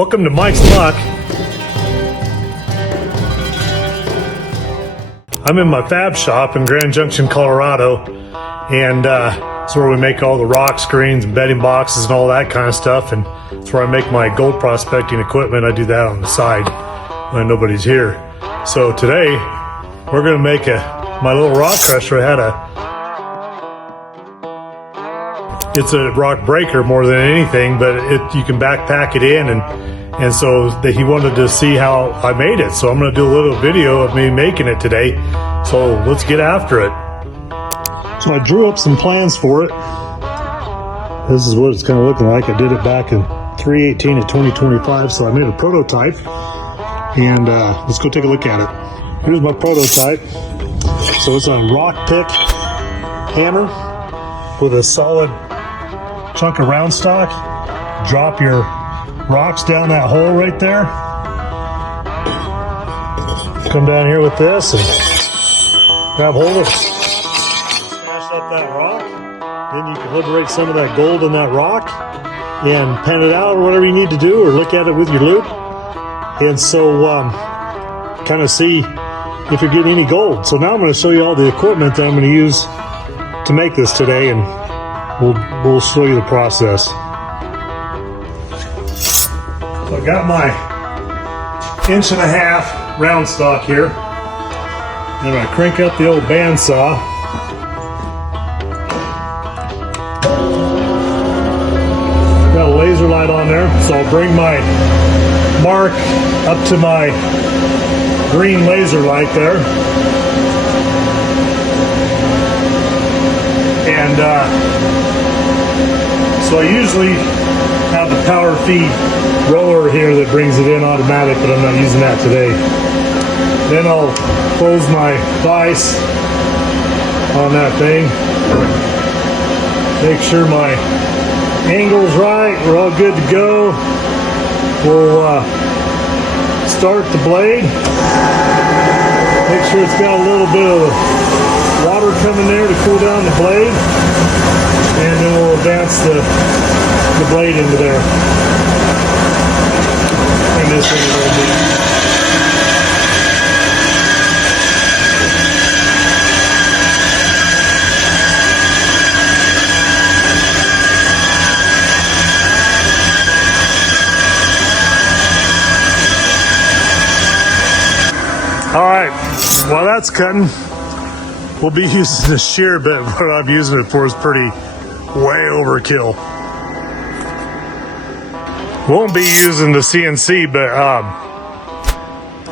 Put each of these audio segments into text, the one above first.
Welcome to my sLuck. I'm in my fab shop in Grand Junction, Colorado, and it's where we make all the rock screens and bedding boxes and all that kind of stuff, and it's where I make my gold prospecting equipment. I do that on the side when nobody's here. So today we're going to make my little rock crusher. It's a rock breaker more than anything, but you can backpack it in, and so he wanted to see how I made it. So I'm going to do a little video of me making it today. So let's get after it. So I drew up some plans for it. This is what it's kind of looking like. I did it back in 3/18 of 2025. So I made a prototype, and let's go take a look at it. Here's my prototype. So it's a rock pick hammer with a solid chunk of round stock. Drop your rocks down that hole right there. Come down here with this and grab hold of it. Smash up that rock. Then you can liberate some of that gold in that rock and pan it out or whatever you need to do, or look at it with your loupe. And so kind of see if you're getting any gold. So now I'm going to show you all the equipment that I'm going to use to make this today, and we'll show you the process. So I got my 1.5 inch round stock here. I'm going to crank up the old bandsaw. Got a laser light on there, so I'll bring my mark up to my green laser light there. And so I usually have the power feed roller here that brings it in automatic, but I'm not using that today. Then I'll close my vise on that thing. Make sure my angle's right. We're all good to go. We'll start the blade. Make sure it's got a little bit of water coming there to cool down the blade, and then we'll advance the blade into there. Bring this in a little bit. All right, while that's cutting, we'll be using the shear bit. What I'm using it for is pretty way overkill. Won't be using the CNC, but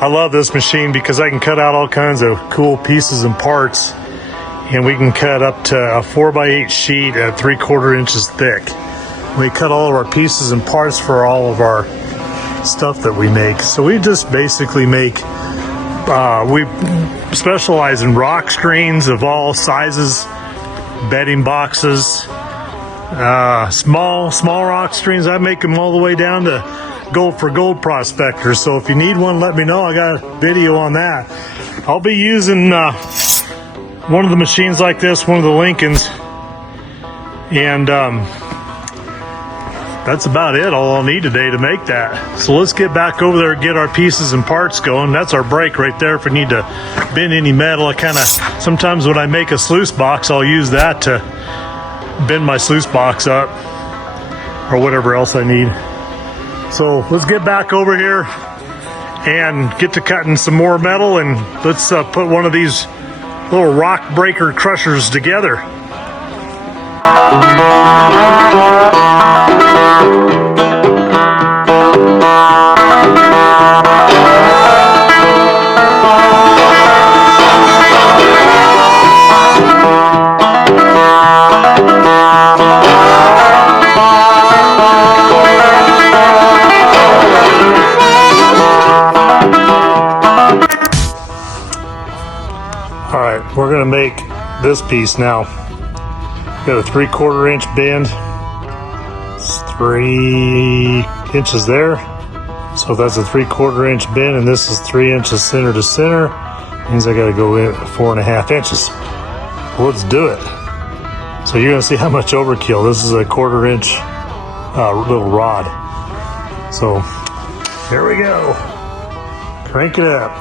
I love this machine because I can cut out all kinds of cool pieces and parts, and we can cut up to a 4x8 sheet at 3/4 inches thick. We cut all of our pieces and parts for all of our stuff that we make. So we just basically make we specialize in rock screens of all sizes, bedding boxes, small rock screens. I make them all the way down to gold prospectors. So if you need one, let me know. I got a video on that. I'll be using one of the machines like this, one of the Lincolns, and that's about it. All I'll need today to make that. So let's get back over there and get our pieces and parts going. That's our brake right there if we need to bend any metal. Sometimes when I make a sluice box, I'll use that to bend my sluice box up or whatever else I need. So let's get back over here and get to cutting some more metal, and let's put one of these little rock breaker crushers together. All right, we're gonna make this piece now. Got a 3/4 inch bend. It's 3 inches there. So that's a 3/4 inch bend, and this is 3 inches center to center. Means I gotta go in 4.5 inches. Well, let's do it. So you're gonna see how much overkill. This is a 1/4 inch little rod. So Here we go. Crank it up.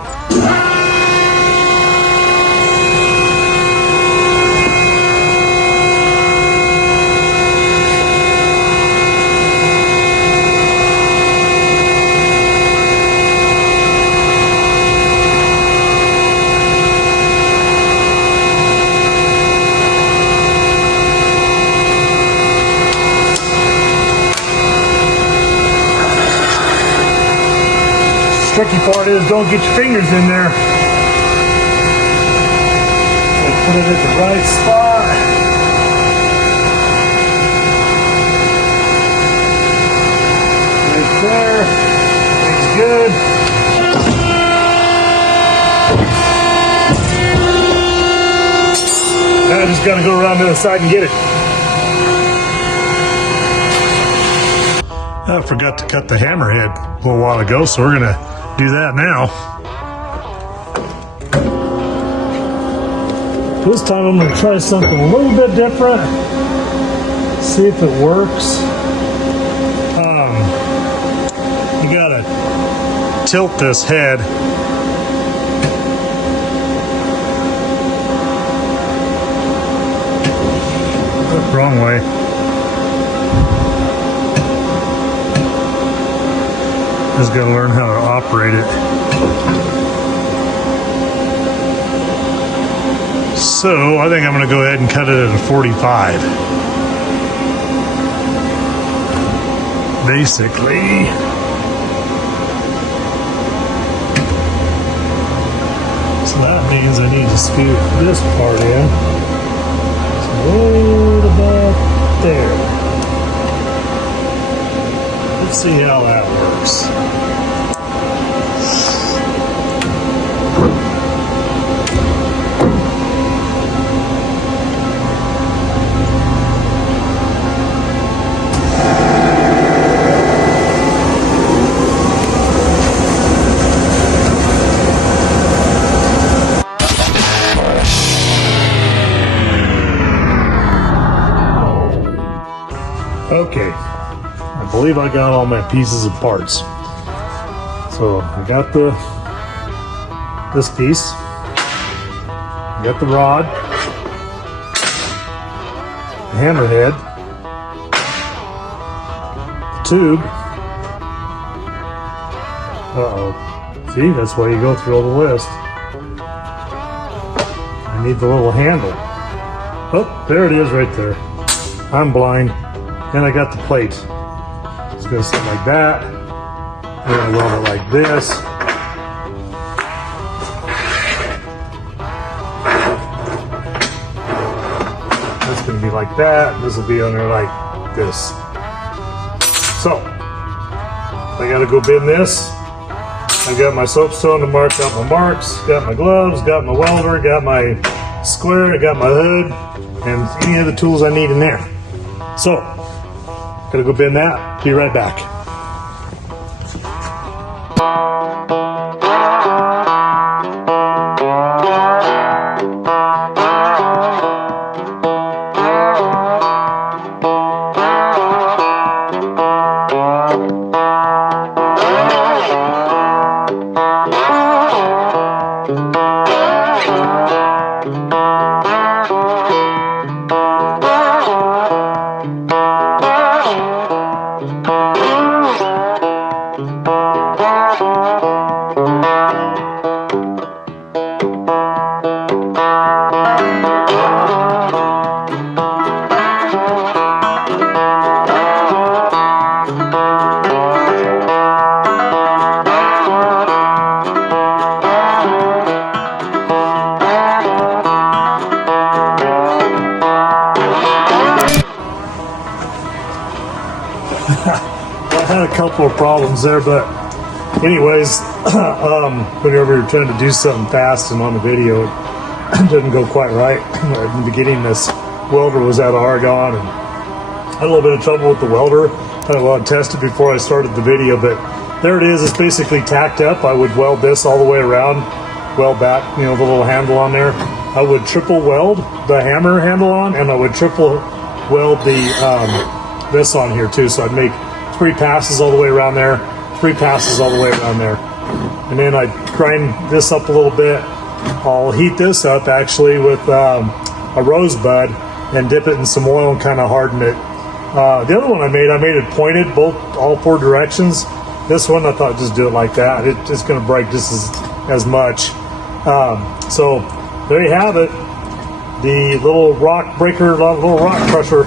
Tricky part is don't get your fingers in there. Put it at the right spot. Right there. Looks good. Now I just gotta go around the other side and get it. I forgot to cut the hammerhead a little while ago, so we're gonna do that now. This time I'm going to try something a little bit different. See if it works. You gotta tilt this head. Wrong way. Just gotta learn how to operate it. So I think I'm gonna go ahead and cut it at a 45. Basically. So that means I need to scoot this part in. So right about there. Let's see how that works. Okay, I believe I got all my pieces and parts. So I got this piece, I got the rod, the hammerhead, the tube. Uh-oh. See, that's why you go through all the list. I need the little handle. Oh, there it is right there. I'm blind. Then I got the plate. It's going to sit like that. I'm going to weld it like this. That's going to be like that. This will be on there like this. So, I got to go bend this. I got my soapstone to mark out my marks. Got my gloves. Got my welder. Got my square. I got my hood. And any other tools I need in there. So, gotta go bend that. Be right back. I had a couple of problems there, but anyways, whenever you're trying to do something fast and on the video, it didn't go quite right. In the beginning, this welder was out of argon, and I had a little bit of trouble with the welder. I had a lot of tested before I started the video, but there it is. It's basically tacked up. I would weld this all the way around, weld that, the little handle on there. I would triple weld the hammer handle on, and I would triple weld the this on here too. So I'd make 3 passes all the way around there, 3 passes all the way around there. And then I grind this up a little bit. I'll heat this up actually with a rosebud and dip it in some oil and kind of harden it. The other one I made it pointed all 4 directions. This one I thought just do it like that. It's going to break just as much. So there you have it. The little rock breaker, little rock crusher